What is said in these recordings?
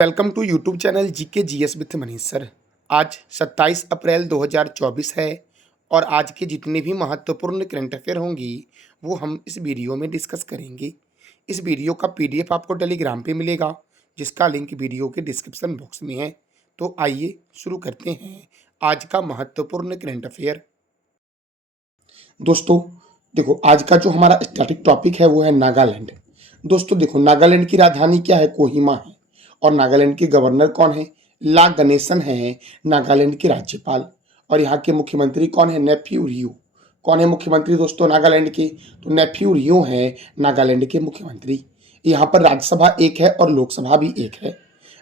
Welcome to YouTube channel GK GS with Manish sir. आज 27 अप्रैल 2024 है और आज के जितने भी महत्वपूर्ण करंट अफेयर होंगी वो हम इस वीडियो में डिस्कस करेंगे। इस वीडियो का पीडीएफ आपको टेलीग्राम पे मिलेगा जिसका लिंक वीडियो के डिस्क्रिप्शन बॉक्स में है। तो आइए शुरू करते हैं आज का महत्वपूर्ण करंट अफेयर। दोस्तों देखो, आज का जो हमारा स्टैटिक टॉपिक है वो है नागालैंड। दोस्तों देखो, नागालैंड की राजधानी क्या है? कोहिमा है। और नागालैंड के गवर्नर कौन है? ला गणेशन है नागालैंड के राज्यपाल। और यहाँ के मुख्यमंत्री कौन है? नेफ्यू रियो। कौन है मुख्यमंत्री दोस्तों नागालैंड के? तो नेफ्यू रियो है नागालैंड के मुख्यमंत्री। यहाँ पर राज्यसभा एक है और लोकसभा भी एक है।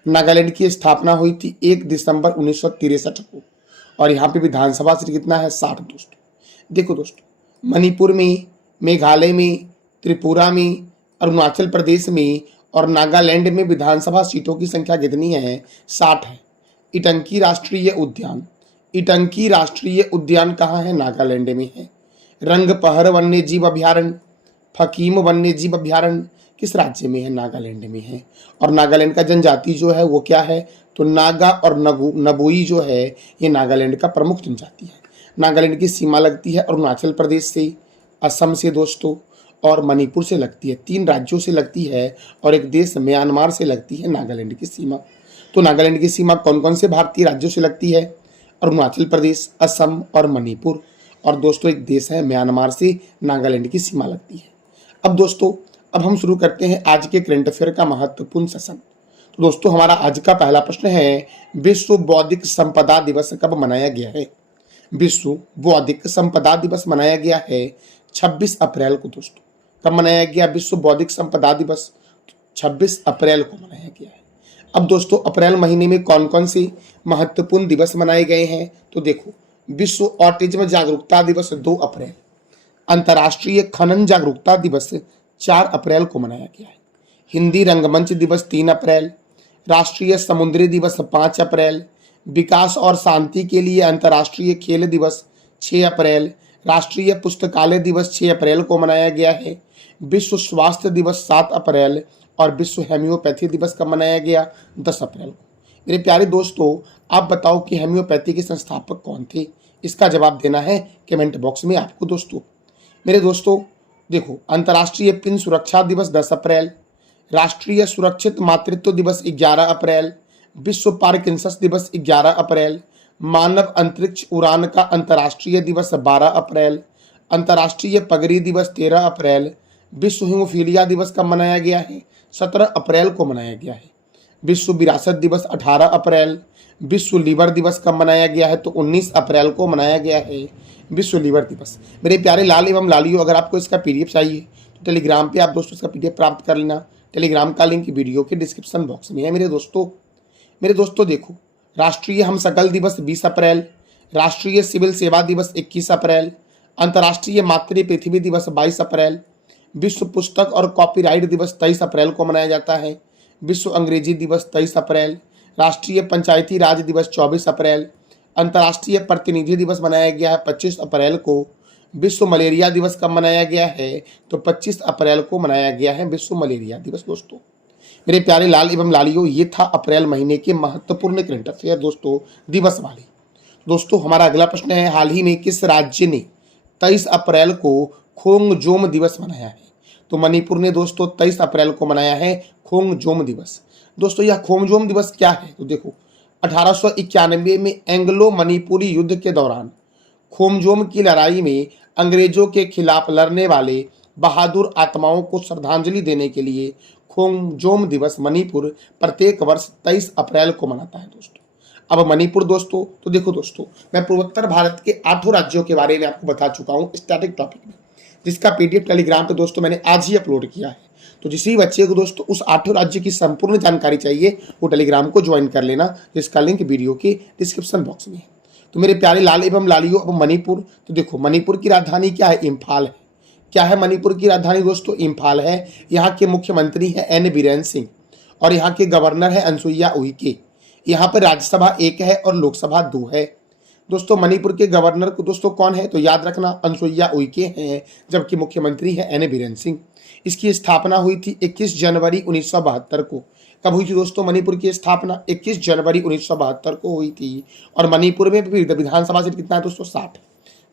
नागालैंड की स्थापना हुई थी 1 दिसंबर 1963 को। और यहाँ पे विधानसभा सीट कितना है? 60 दोस्तों। देखो दोस्तों, मणिपुर में, मेघालय में, त्रिपुरा में, अरुणाचल प्रदेश में और नागालैंड में विधानसभा सीटों की संख्या कितनी है? 60 है। इटंकी राष्ट्रीय उद्यान, इटंकी राष्ट्रीय उद्यान कहाँ है? नागालैंड में है। रंगपहर वन्य जीव अभ्यारण्य, फकीम वन्य जीव अभ्यारण्य किस राज्य में है? नागालैंड में है। और नागालैंड का जनजाति जो है वो क्या है? तो नागा और नबुई जो है ये नागालैंड का प्रमुख जनजाति है। नागालैंड की सीमा लगती है अरुणाचल प्रदेश से, असम से दोस्तों, और मणिपुर से लगती है। 3 राज्यों से लगती है और एक देश म्यांमार से लगती है नागालैंड की सीमा। तो नागालैंड की सीमा कौन कौन से भारतीय राज्यों से लगती है? अरुणाचल प्रदेश, असम और मणिपुर। और दोस्तों एक देश है म्यांमार से नागालैंड की सीमा लगती है। अब दोस्तों अब हम शुरू करते हैं आज के करंट अफेयर का महत्वपूर्ण सेशन। तो दोस्तों हमारा आज का पहला प्रश्न है, विश्व बौद्धिक संपदा दिवस कब मनाया गया है? विश्व बौद्धिक संपदा दिवस मनाया गया है 26 अप्रैल को। दोस्तों कब मनाया गया विश्व बौद्धिक संपदा दिवस? 26 अप्रैल को मनाया गया है। अब दोस्तों अप्रैल महीने में कौन कौन से महत्वपूर्ण दिवस मनाए गए हैं? तो देखो, विश्व ऑटिज्म जागरूकता दिवस 2 अप्रैल, अंतर्राष्ट्रीय खनन जागरूकता दिवस 4 अप्रैल को मनाया गया है, हिंदी रंगमंच दिवस 3 अप्रैल, राष्ट्रीय समुद्री दिवस 5 अप्रैल, विकास और शांति के लिए अंतर्राष्ट्रीय खेल दिवस 6 अप्रैल, राष्ट्रीय पुस्तकालय दिवस 6 अप्रैल को मनाया गया है, विश्व स्वास्थ्य दिवस 7 अप्रैल और विश्व हेम्योपैथी दिवस कब मनाया गया? 10 अप्रैल को। मेरे प्यारे दोस्तों, आप बताओ कि हेम्योपैथी के संस्थापक कौन थे? इसका जवाब देना है कमेंट बॉक्स में आपको दोस्तों। मेरे दोस्तों देखो, अंतर्राष्ट्रीय पिन सुरक्षा दिवस 10 अप्रैल, राष्ट्रीय सुरक्षित मातृत्व दिवस 11 अप्रैल, विश्व पार्किंसंस दिवस 11 अप्रैल, मानव अंतरिक्ष उड़ान का अंतर्राष्ट्रीय दिवस 12 अप्रैल, अंतर्राष्ट्रीय पगड़ी दिवस 13 अप्रैल, विश्व हीमोफीलिया दिवस कब मनाया गया है? 17 अप्रैल को मनाया गया है, विश्व विरासत दिवस 18 अप्रैल, विश्व लीवर दिवस कब मनाया गया है? तो 19 अप्रैल को मनाया गया है विश्व लीवर दिवस। मेरे प्यारे लाल एवं लालियों, अगर आपको इसका पीडीएफ चाहिए तो टेलीग्राम पे आप दोस्तों इसका पीडीएफ प्राप्त कर लेना। टेलीग्राम का लिंक वीडियो के डिस्क्रिप्शन बॉक्स में है मेरे दोस्तों देखो, राष्ट्रीय हम सकल दिवस 20 अप्रैल, राष्ट्रीय सिविल सेवा दिवस 21 अप्रैल, अंतर्राष्ट्रीय मातृ पृथ्वी दिवस 22 अप्रैल, विश्व पुस्तक और कॉपीराइट दिवस 23 अप्रैल को मनाया जाता है, विश्व अंग्रेजी दिवस 23 अप्रैल, राष्ट्रीय पंचायती राज दिवस 24 अप्रैल, अंतर्राष्ट्रीय प्रतिनिधि दिवस मनाया गया है 25 अप्रैल को, विश्व मलेरिया दिवस कब मनाया गया है? तो 25 अप्रैल को मनाया गया है विश्व मलेरिया दिवस। दोस्तों मेरे प्यारे लाल एवं लालियों, ये था अप्रैल महीने के महत्वपूर्ण करंट अफेयर दोस्तों दिवस वाले। दोस्तों हमारा अगला प्रश्न है, हाल ही में किस राज्य ने 23 अप्रैल को खोंगजोम दिवस मनाया है? तो मणिपुर ने दोस्तों 23 अप्रैल को मनाया है खोंगजोम दिवस। दोस्तों यह खोंगजोम दिवस क्या है? तो देखो, 1891 में एंग्लो मणिपुरी युद्ध के दौरान खोंगजोम की लड़ाई में अंग्रेजों के खिलाफ लड़ने वाले बहादुर आत्माओं को श्रद्धांजलि देने के लिए खोंगजोम दिवस मणिपुर प्रत्येक वर्ष 23 अप्रैल को मनाता है दोस्तों। अब मणिपुर दोस्तों, तो देखो दोस्तों, मैं पूर्वोत्तर भारत के 8 राज्यों के बारे में आपको बता चुका हूँ स्टैटिक टॉपिक में, जिसका पीडीएफ टेलीग्राम पे दोस्तों मैंने आज ही अपलोड किया है। तो जिस भी बच्चे को दोस्तों उस 8 राज्य की संपूर्ण जानकारी चाहिए वो टेलीग्राम को ज्वाइन कर लेना, जिसका लिंक वीडियो के डिस्क्रिप्शन बॉक्स में है। तो मेरे प्यारे लाल एवं लालियों, अब मणिपुर, तो देखो मणिपुर की राजधानी क्या है? इम्फाल है। क्या है मणिपुर की राजधानी दोस्तों? इम्फाल है। यहाँ के मुख्यमंत्री हैं एन बीरेन सिंह और यहाँ के गवर्नर है अनसुईया उइके। यहाँ पर राज्यसभा 1 है और लोकसभा 2 है। दोस्तों मणिपुर के गवर्नर को दोस्तों कौन है? तो याद रखना अनसुईया उइके हैं, जबकि मुख्यमंत्री है एन बीरेन सिंह। इसकी स्थापना हुई थी 21 जनवरी 1972 को। कब हुई थी दोस्तों मणिपुर की स्थापना? 21 जनवरी 1972 को हुई थी। और मणिपुर में भी विधानसभा सीट कितना है दोस्तों? 60।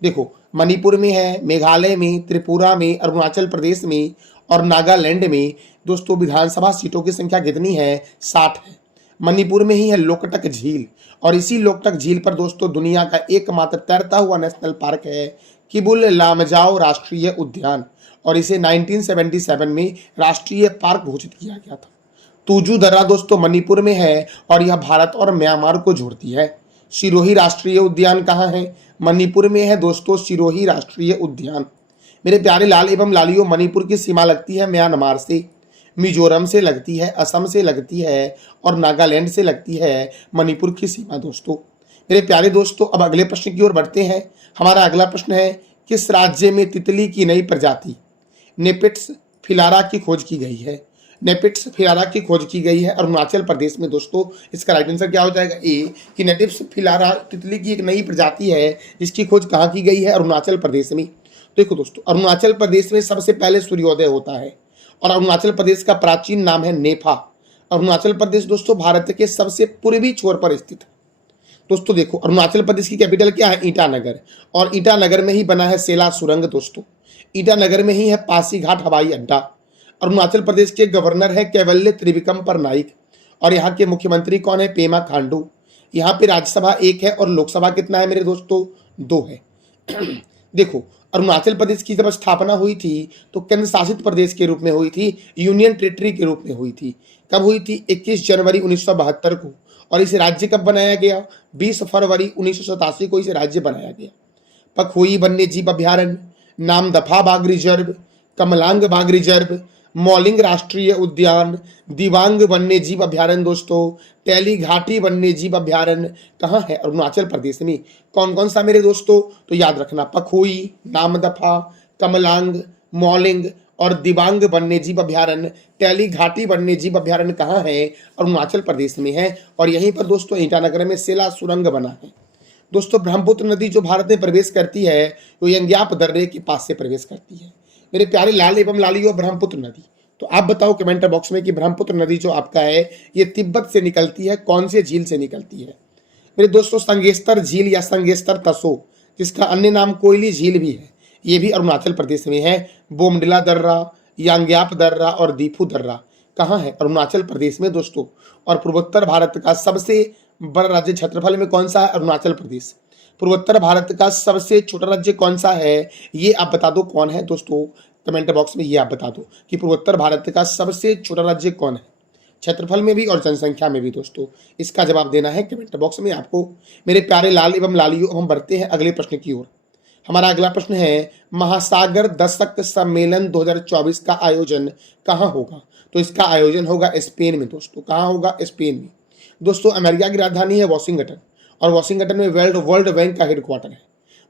देखो मणिपुर में है, मेघालय में, त्रिपुरा में, अरुणाचल प्रदेश में और नागालैंड में दोस्तों विधानसभा सीटों की संख्या कितनी है? 60 है। मणिपुर में ही है लोकटक झील, और इसी लोकटक झील पर दोस्तों दुनिया का एकमात्र तैरता हुआ नेशनल पार्क है किबुल लामजाओ राष्ट्रीय उद्यान, और इसे 1977 में राष्ट्रीय पार्क घोषित किया गया था। तुजू दर्रा दोस्तों मणिपुर में है और यह भारत और म्यांमार को जोड़ती है। सिरोही राष्ट्रीय उद्यान कहाँ है? मणिपुर में है दोस्तों सिरोही राष्ट्रीय उद्यान। मेरे प्यारे लाल एवं लालियों, मणिपुर की सीमा लगती है म्यांमार से, मिजोरम से लगती है, असम से लगती है और नागालैंड से लगती है मणिपुर की सीमा दोस्तों। मेरे प्यारे दोस्तों, अब अगले प्रश्न की ओर बढ़ते हैं। हमारा अगला प्रश्न है, किस राज्य में तितली की नई प्रजाति नेपिट्स फिलारा की खोज की गई है? नेपिट्स फिलारा की खोज की गई है अरुणाचल प्रदेश में दोस्तों। इसका राइट आंसर क्या हो जाएगा? ए, कि नेटिव्स फिलारा तितली की एक नई प्रजाति है जिसकी खोज कहाँ की गई है? अरुणाचल प्रदेश में। देखो दोस्तों, अरुणाचल प्रदेश में सबसे पहले सूर्योदय होता है और अरुणाचल प्रदेश का प्राचीन नाम है नेफा। अरुणाचल प्रदेश दोस्तों भारत के सबसे पूर्वी छोर पर स्थित है। दोस्तों देखो, अरुणाचल प्रदेश की कैपिटल क्या है? ईटानगर, और ईटानगर में ही बना है सेला सुरंग दोस्तों। ईटानगर में ही है पासीघाट हवाई अड्डा। अरुणाचल प्रदेश के गवर्नर है कैवल्य त्रिविक्रम नाइक, और यहाँ के मुख्यमंत्री कौन है? पेमा खांडू। यहाँ पे राज्यसभा 1 है और लोकसभा कितना है मेरे दोस्तों? 2 है। देखो, अरुणाचल प्रदेश की जब स्थापना हुई थी तो केंद्र शासित प्रदेश के रूप में हुई थी, यूनियन टेरिटरी के रूप में हुई थी। कब हुई थी? 21 जनवरी 1972 को। और इसे राज्य कब बनाया गया? 20 फरवरी 1987 को इसे राज्य बनाया गया। पखोई वन्य जीव अभ्यारण्य, नामदफा बाघ रिजर्व, कमलांग बाघ रिजर्व, मौलिंग राष्ट्रीय उद्यान, दिबांग वन्य जीव अभ्यारण्य दोस्तों, टैली घाटी वन्य जीव अभ्यारण्य कहाँ है? अरुणाचल प्रदेश में। कौन कौन सा मेरे दोस्तों? तो याद रखना, पखोई, नामदफा, कमलांग, मौलिंग और दिबांग वन्य जीव अभ्यारण्य, टैली घाटी वन्य जीव अभ्यारण्य कहाँ है? अरुणाचल प्रदेश में है। और यहीं पर दोस्तों ईटानगर में सेला सुरंग बना है। दोस्तों ब्रह्मपुत्र नदी जो भारत में प्रवेश करती है वो यंग्याप दर्रे के पास से प्रवेश करती है। मेरे प्यारे लाल एवं लालियों, ब्रह्मपुत्र नदी, तो आप बताओ कमेंट बॉक्स में कि ब्रह्मपुत्र नदी जो आपका है ये तिब्बत से निकलती है, कौन से झील से निकलती है? मेरे दोस्तों संगेस्तर झील या संगेस्तर तसो, जिसका अन्य नाम कोयली झील भी है, ये भी अरुणाचल प्रदेश में है। बोमडिला दर्रा, यांग्याप दर्रा और दीफू दर्रा कहाँ है? अरुणाचल प्रदेश में दोस्तों। और पूर्वोत्तर भारत का सबसे बड़ा राज्य क्षेत्रफल में कौन सा है? अरुणाचल प्रदेश। पूर्वोत्तर भारत का सबसे छोटा राज्य कौन सा है? ये आप बता दो कौन है दोस्तों, कमेंट बॉक्स में ये आप बता दो कि पूर्वोत्तर भारत का सबसे छोटा राज्य कौन है, क्षेत्रफल में भी और जनसंख्या में भी दोस्तों। इसका जवाब देना है कमेंट बॉक्स में आपको। मेरे प्यारे लाल एवं लालियों, हम बढ़ते हैं अगले प्रश्न की ओर। हमारा अगला प्रश्न है, महासागर दशक सम्मेलन 2024 का आयोजन कहाँ होगा? तो इसका आयोजन होगा स्पेन में दोस्तों। कहाँ होगा? स्पेन में। दोस्तों अमेरिका की राजधानी है वॉशिंगटन, और वॉशिंगटन में वर्ल्ड बैंक का हेडक्वार्टर है,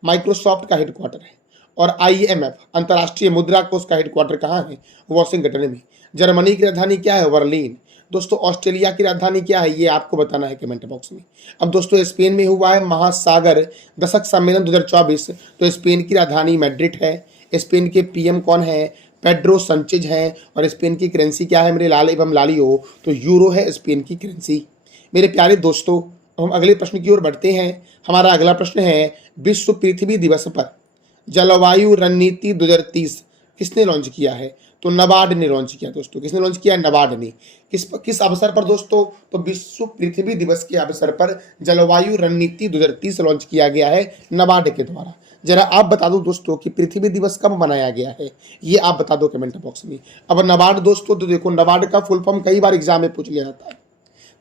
माइक्रोसॉफ्ट का हेडक्वार्टर है, और IMF अंतर्राष्ट्रीय मुद्रा कोष का हेडक्वार्टर कहाँ है? वॉशिंगटन में। जर्मनी की राजधानी क्या है? बर्लिन। दोस्तों ऑस्ट्रेलिया की राजधानी क्या है? ये आपको बताना है कमेंट बॉक्स में। अब दोस्तों स्पेन में हुआ है महासागर दशक सम्मेलन 2024, तो स्पेन की राजधानी मैड्रिड है। स्पेन के PM कौन है? पेड्रो संचेज हैं। और स्पेन की करेंसी क्या है मेरे लाल एवं लालियो? तो यूरो है स्पेन की करेंसी। मेरे प्यारे दोस्तों, हम अगले प्रश्न की ओर बढ़ते हैं। हमारा अगला प्रश्न है, विश्व पृथ्वी दिवस पर जलवायु रणनीति 2030 किसने लॉन्च किया है? तो नबार्ड ने लॉन्च किया दोस्तों। किसने लॉन्च किया? नबार्ड ने। किस अवसर पर दोस्तों? तो विश्व पृथ्वी दिवस के अवसर पर जलवायु रणनीति 2030 लॉन्च किया गया है नबार्ड के द्वारा। जरा आप बता दो दोस्तों कि पृथ्वी दिवस कब मनाया गया है, ये आप बता दो कमेंट बॉक्स में। अब नबार्ड दोस्तों, तो देखो नबार्ड का फुल फॉर्म कई बार एग्जाम में पूछ लिया जाता है।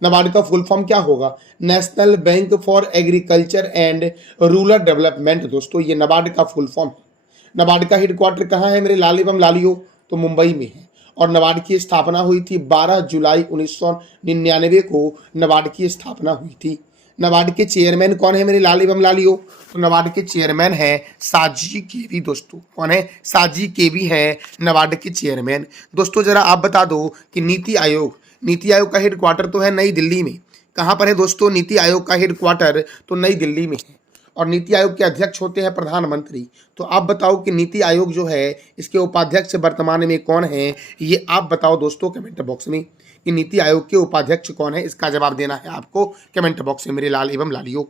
नबार्ड का फुल फॉर्म क्या होगा? National bank for agriculture and rural development दोस्तों, ये नबार्ड का फुल फॉर्म है। नबार्ड का हेडक्वार्टर कहाँ है मेरे लाल एवं लालियो? तो मुंबई में है। और नबार्ड की स्थापना हुई थी 12 जुलाई 1999 को नबार्ड की स्थापना हुई थी। नबार्ड के चेयरमैन कौन है मेरे लाल एवं लालियो? तो नबार्ड के चेयरमैन है साजी केवी दोस्तों। कौन है? साजी केवी है नबार्ड के चेयरमैन। दोस्तों जरा आप बता दो कि नीति आयोग का हेडक्वार्टर तो है नई दिल्ली में। कहाँ पर है दोस्तों? नीति आयोग का हेडक्वार्टर तो नई दिल्ली में है। और नीति आयोग के अध्यक्ष होते हैं प्रधानमंत्री। तो आप बताओ कि नीति आयोग जो है इसके उपाध्यक्ष वर्तमान में कौन है, ये आप बताओ दोस्तों कमेंट बॉक्स में। कि नीति आयोग के उपाध्यक्ष कौन है? इसका जवाब देना है आपको कमेंट बॉक्स में मेरे लाल एवं लालियों।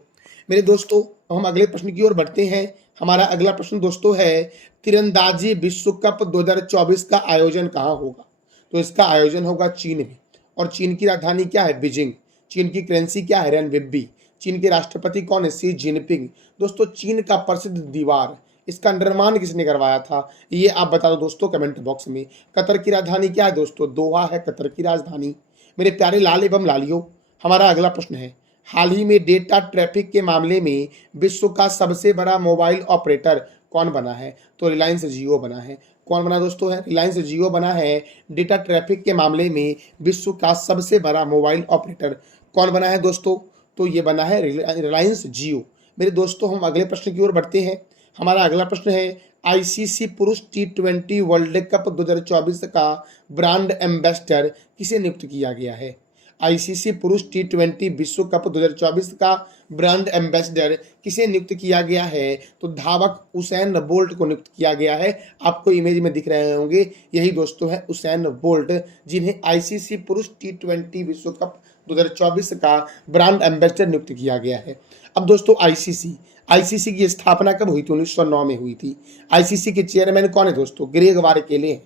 मेरे दोस्तों हम अगले प्रश्न की ओर बढ़ते हैं। हमारा अगला प्रश्न दोस्तों है तीरंदाजी विश्व कप 2024 का आयोजन कहाँ होगा? तो इसका आयोजन होगा चीन में। और चीन की राजधानी क्या है? बीजिंग। चीन की करेंसी क्या है? रेनबिब्बी। चीन के राष्ट्रपति कौन है? Xi Jinping. दोस्तों चीन का प्रसिद्ध दीवार, इसका निर्माण किसने करवाया था? ये आप बता दो दोस्तों कमेंट बॉक्स में। कतर की राजधानी क्या है दोस्तों? दोहा है कतर की राजधानी। मेरे प्यारे लाल एवं लालियों, हमारा अगला प्रश्न है हाल ही में डेटा ट्रैफिक के मामले में विश्व का सबसे बड़ा मोबाइल ऑपरेटर कौन बना है? तो रिलायंस जियो बना है। कौन बना दोस्तों? है रिलायंस जियो बना है। डेटा ट्रैफिक के मामले में विश्व का सबसे बड़ा मोबाइल ऑपरेटर कौन बना है दोस्तों? तो ये बना है रिलायंस जियो। मेरे दोस्तों हम अगले प्रश्न की ओर बढ़ते हैं। हमारा अगला प्रश्न है आईसीसी पुरुष T20 वर्ल्ड कप 2024 का ब्रांड एम्बेसडर किसे नियुक्त किया गया है? आईसीसी पुरुष T20 विश्व कप 2024 का ब्रांड एम्बेसडर किसे नियुक्त किया गया है? तो धावक उसैन बोल्ट को नियुक्त किया गया है। आपको इमेज में दिख रहे होंगे, यही दोस्तों है उसैन बोल्ट, जिन्हें आईसीसी पुरुष T20 विश्व कप 2024 का ब्रांड एम्बेसडर नियुक्त किया गया है। अब दोस्तों आईसीसी की स्थापना कब हुई थी? 1909 में हुई थी। आईसीसी के चेयरमैन कौन है दोस्तों? ग्रेग वारकेले हैं।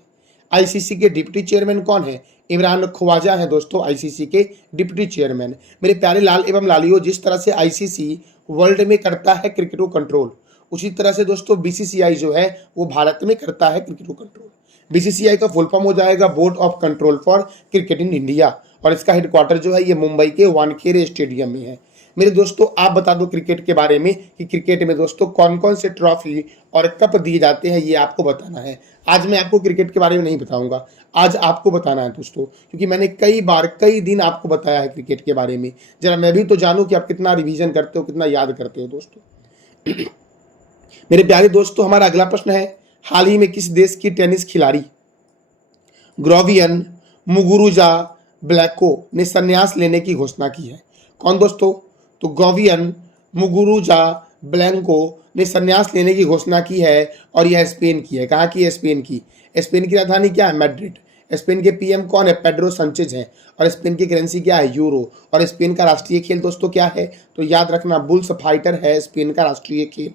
आईसीसी के डिप्टी चेयरमैन कौन है? इमरान ख्वाजा है दोस्तों आईसीसी के डिप्टी चेयरमैन। मेरे प्यारे लाल एवं लालियों, जिस तरह से आईसीसी वर्ल्ड में करता है क्रिकेट को कंट्रोल, उसी तरह से दोस्तों बीसीसीआई जो है वो भारत में करता है क्रिकेट को कंट्रोल। बीसीसीआई का फुल फॉर्म हो जाएगा board of control for cricket in India, और इसका हेडक्वार्टर जो है ये मुंबई के वानखेड़े स्टेडियम में है। मेरे दोस्तों आप बता दो क्रिकेट के बारे में कि क्रिकेट में दोस्तों कौन कौन से ट्रॉफी और कप दिए जाते हैं, ये आपको बताना है। आज मैं आपको क्रिकेट के बारे में नहीं बताऊंगा, आज आपको बताना है दोस्तों, क्योंकि मैंने कई बार कई दिन आपको बताया है क्रिकेट के बारे में। जरा मैं भी तो जानूं कि आप कितना रिवीजन करते हो, कितना याद करते हो दोस्तों। मेरे प्यारे दोस्तों हमारा अगला प्रश्न है हाल ही में किस देश की टेनिस खिलाड़ी ग्रोवियन मुगुरुजा ब्लैको ने संन्यास लेने की घोषणा की है? कौन दोस्तों? तो गोवियन मुगुरुजा ब्लैंको ने संन्यास लेने की घोषणा की है, और यह स्पेन की है। कहाँ की है? स्पेन की। स्पेन की राजधानी क्या है? मैड्रिड। स्पेन के पीएम कौन है? पेड्रो संचेज हैं। और स्पेन की करेंसी क्या है? यूरो। और स्पेन का राष्ट्रीय खेल दोस्तों क्या है? तो याद रखना बुल्स फाइटर है स्पेन का राष्ट्रीय खेल।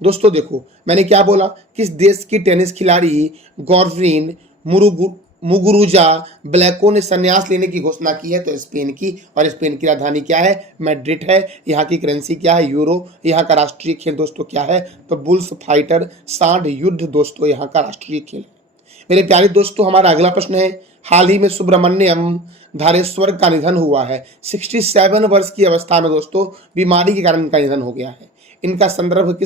दोस्तों देखो मैंने क्या बोला, किस देश की टेनिस खिलाड़ी गॉर्विन मुगुरुजा ब्लैको ने संन्यास लेने की घोषणा की है? तो स्पेन की। और स्पेन की राजधानी क्या है? मैड्रिड है। यहाँ की करेंसी क्या है? यूरो। यहाँ का राष्ट्रीय खेल दोस्तों क्या है? तो बुल्स फाइटर सांड युद्ध दोस्तों यहाँ का राष्ट्रीय खेल। मेरे प्यारे दोस्तों हमारा अगला प्रश्न है हाल ही में सुब्रमण्यम धारेश्वर का निधन हुआ है। 67 वर्ष की अवस्था में दोस्तों बीमारी के कारण इनका निधन हो गया है। इनका संदर्भ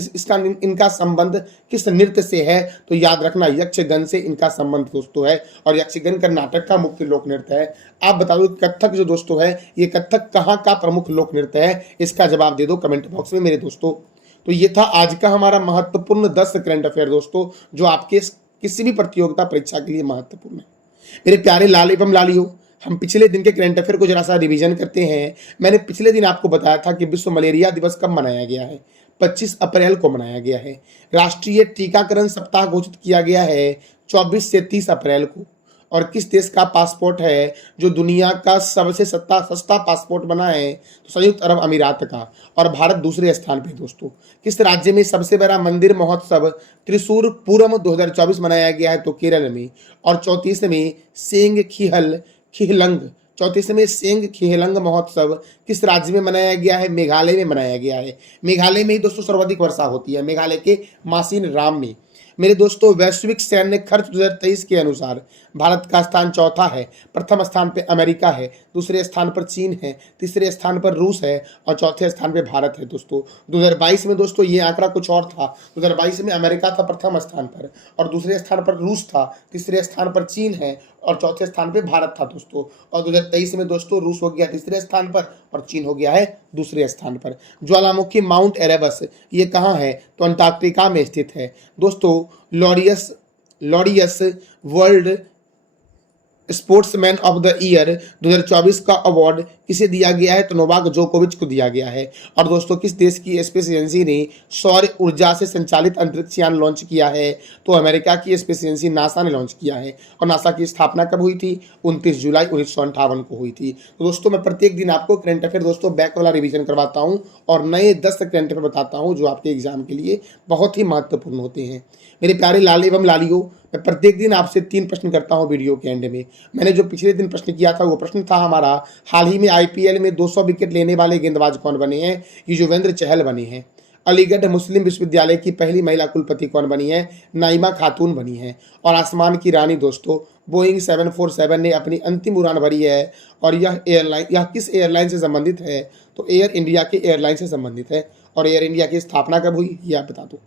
इनका संबंध किस नृत्य से है? तो याद रखना यक्षगन से इनका संबंध दोस्तों है, और यक्षगन कर्नाटक का मुख्य लोक नृत्य है। आप बता दो कथक जो दोस्तों है ये कथक कहाँ का प्रमुख लोक नृत्य है? इसका जवाब दे दो कमेंट बॉक्स में मेरे दोस्तों। तो ये था आज का हमारा महत्वपूर्ण 10 करंट अफेयर दोस्तों, जो आपके किसी भी प्रतियोगिता परीक्षा के लिए महत्वपूर्ण है। मेरे प्यारे लाल एवं लालियों, हम पिछले दिन के करंट अफेयर को जरा सा रिवीजन करते हैं। मैंने पिछले दिन आपको बताया था कि विश्व मलेरिया दिवस कब मनाया गया है? 25 अप्रैल को मनाया गया है। राष्ट्रीय टीकाकरण सप्ताह घोषित किया गया है 24 से 30 अप्रैल को। और किस देश का पासपोर्ट है जो दुनिया का सबसे सस्ता पासपोर्ट बना है? तो संयुक्त अरब अमीरात का, और भारत दूसरे स्थान पे दोस्तों। किस राज्य में सबसे बड़ा मंदिर महोत्सव त्रिशूर पूरम 2024 मनाया गया है? तो केरल में। और 34वें सेंग खिहलंग महोत्सव किस राज्य में मनाया गया है? मेघालय में मनाया गया है। मेघालय में ही दोस्तों सर्वाधिक वर्षा होती है, मेघालय के मासिन राम में। मेरे दोस्तों वैश्विक सैन्य खर्च 2023 के अनुसार भारत का स्थान चौथा है। प्रथम स्थान पर अमेरिका है, दूसरे स्थान पर चीन है, तीसरे स्थान पर रूस है, और चौथे स्थान पर भारत है दोस्तों। 2022 में दोस्तों ये आंकड़ा कुछ और था। 2022 में अमेरिका था प्रथम स्थान पर, और दूसरे स्थान पर रूस था, तीसरे स्थान पर चीन है, और चौथे स्थान पर भारत था दोस्तों। और 2023 में दोस्तों रूस हो गया तीसरे स्थान पर, और चीन हो गया है दूसरे स्थान पर। ज्वालामुखी माउंट एरेबस ये कहाँ है? तो अंटार्कटिका में स्थित है दोस्तों। Laureus world sportsman of the year 2024 का अवार्ड किसे दिया गया है? तो नोवाक जोकोविच को दिया गया है। और दोस्तों किस देश की स्पेस एजेंसी ने सौर ऊर्जा से संचालित अंतरिक्ष यान लॉन्च किया है? तो अमेरिका की स्पेस एजेंसी नासा ने लॉन्च किया है। और नासा की स्थापना कब हुई थी? 29 जुलाई 1958 को हुई थी। तो दोस्तों मैं प्रत्येक दिन आपको करंट अफेयर दोस्तों बैक वाला रिवीजन करवाता हूँ और नए 10 करंट अफेयर बताता हूँ जो आपके एग्जाम के लिए बहुत ही महत्वपूर्ण होते हैं। मेरे प्यारे लाल एवं लालियों, मैं प्रत्येक दिन आपसे 3 प्रश्न करता हूं वीडियो के एंड में। मैंने जो पिछले दिन प्रश्न किया था वो प्रश्न था हमारा, हाल ही में आईपीएल में 200 विकेट लेने वाले गेंदबाज कौन बने हैं? युजवेंद्र चहल बने हैं। अलीगढ़ मुस्लिम विश्वविद्यालय की पहली महिला कुलपति कौन बनी है? नाइमा खातून बनी है। और आसमान की रानी दोस्तों बोइंग 747 ने अपनी अंतिम उड़ान भरी है। और यह किस एयरलाइन से संबंधित है? तो एयर इंडिया के एयरलाइन से संबंधित है। और एयर इंडिया की स्थापना कब हुई ये आप बता दो।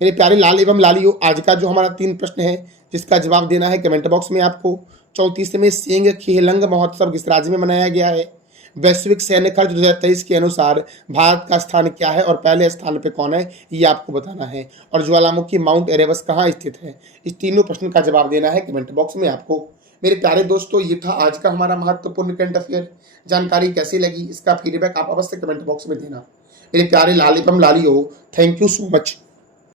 मेरे प्यारे लाल एवं लालियों, आज का जो हमारा 3 प्रश्न है जिसका जवाब देना है कमेंट बॉक्स में आपको। 34वें सेंग खिहलंग महोत्सव किस राज्य में मनाया गया है? वैश्विक सैन्य खर्च 2023 के अनुसार भारत का स्थान क्या है और पहले स्थान पे कौन है ये आपको बताना है। और ज्वालामुखी माउंट एरेबस कहाँ स्थित है? इस तीनों प्रश्न का जवाब देना है कमेंट बॉक्स में आपको। मेरे प्यारे दोस्तों ये था आज का हमारा महत्वपूर्ण करंट अफेयर। जानकारी कैसी लगी इसका फीडबैक आप अवश्य कमेंट बॉक्स में देना। मेरे प्यारे लाल एवं लालियों, थैंक यू सो मच।